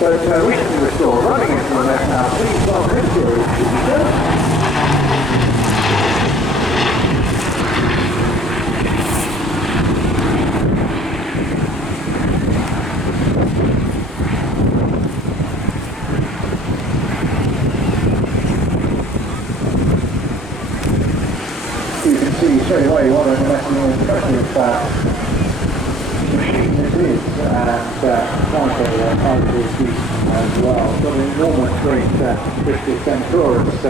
but recently restored, running into the left now. Please stop this series, should you go? Straight away what an impressive machine this is, and quite a high-quality piece as well. Got an enormous great Bristol Centaurus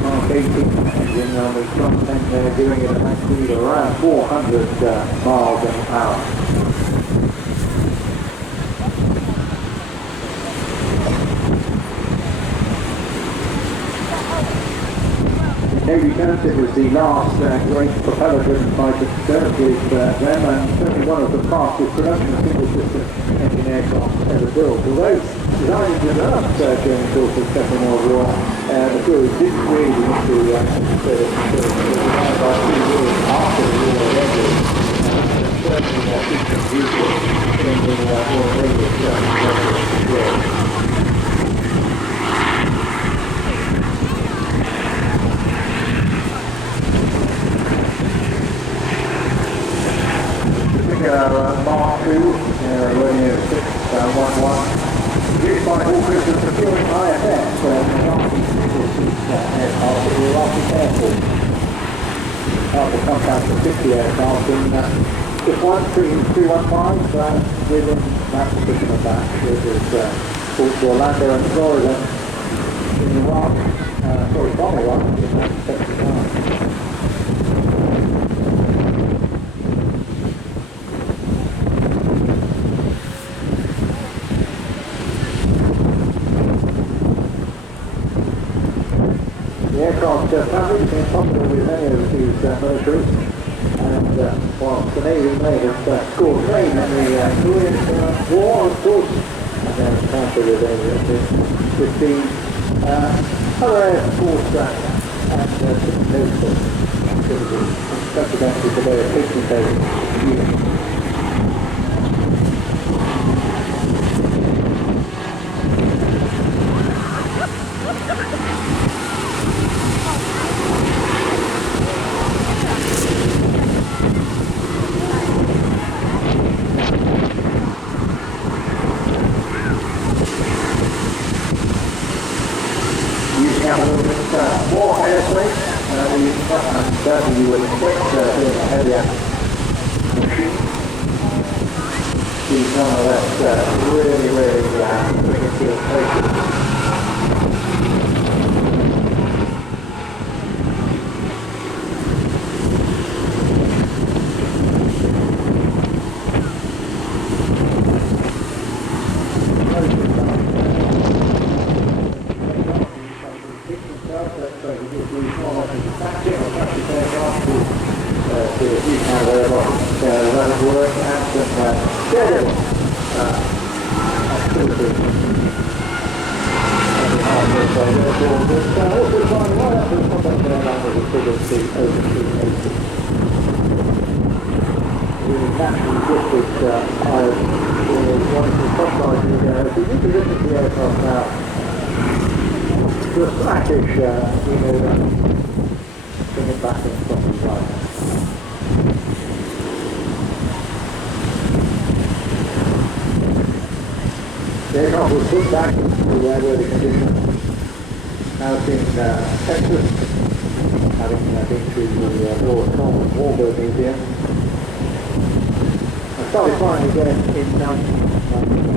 Mark 18 engine on the front end there, doing it at a speed of around 400 miles an hour. Navy Coast, it was the last great propeller-driven fighter to serve with them, and certainly one of the fastest production single-system engine aircraft ever built. Although designed and developed during the course of the Second World War, the crew didn't really need to designed by 2 years after the war ended. Certainly more feature useful in the Royal Navy. Mark 2, Romeo 611, produced by Hawkers and procuring IFS, the aircraft at the Iraqi Air Force. After contract for 50 aircraft in just one, 315, within that position of that, it was called Orlando and Florida in Iraq, from Iraq in 1979. Aircraft fabric is popular with many of these militaries, and whilst the Navy may have scored claim in the Korean War, of course, and then counter with the other Air Force and naval activities, unprecedented the way of taking those units. More airspace, certainly you would expect being a heavier machine. See some of that really bring it to the place. Bring it back and stop and drive. The aircraft was put back into the airworthy condition. Now it's in Texas, having been to the Warburg Museum. I started flying again in 1990.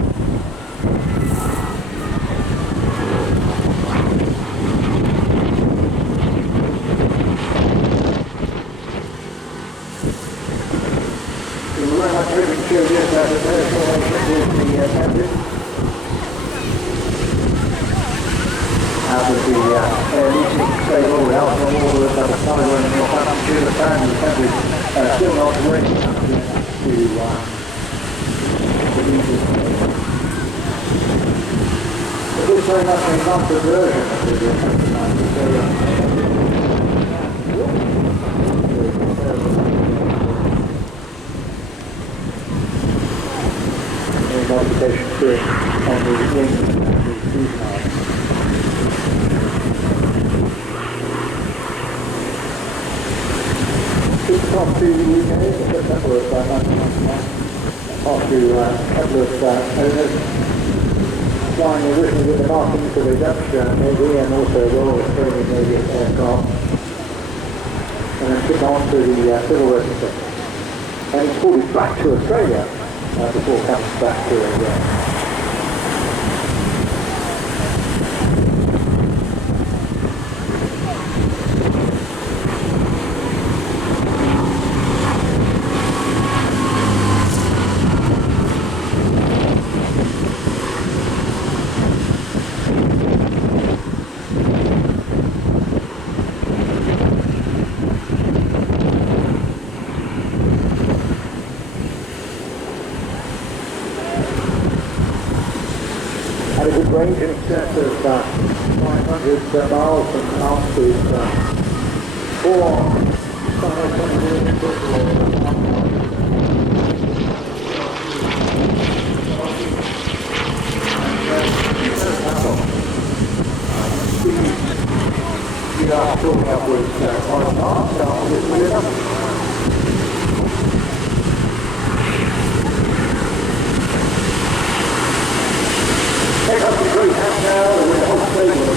Out of the air leasing stable, the Alpha War, the Skyway and the Northamptonshire, the family country still not ready to lease. It is very much an enhanced version of the modifications doing on the wings and the fuselage. Just across to the UK, a couple of owners flying originally with the markings of the Dutch Navy and also Royal Australian Navy aircraft, and then took on to the civil register. And he's pulled it back to Australia before coming back to had a good range in excess of 500 miles from altitude for talking upwards 5 miles with take up the great half an hour with the whole stable.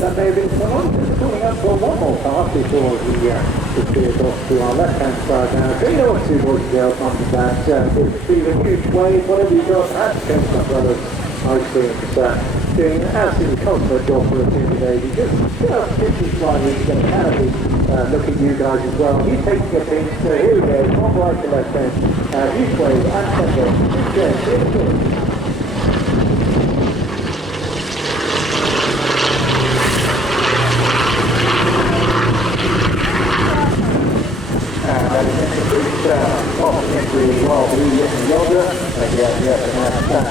That may have been someone just pulling up for one more pass before the steers off to our left-hand side now. 3 or 2 more to go on that. It's been a huge wave. Whatever you got, that's come my brothers. Ice creams doing an absolutely consummate job for us here today. You just 50 slightly to get a canopy. Look at you guys as well. He's taking a pinch. So here we go. From right to left hand. Huge wave and centre. Good. Really well, blue, yes, and yonder, and yeah, and that's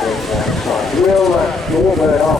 we'll warm it up.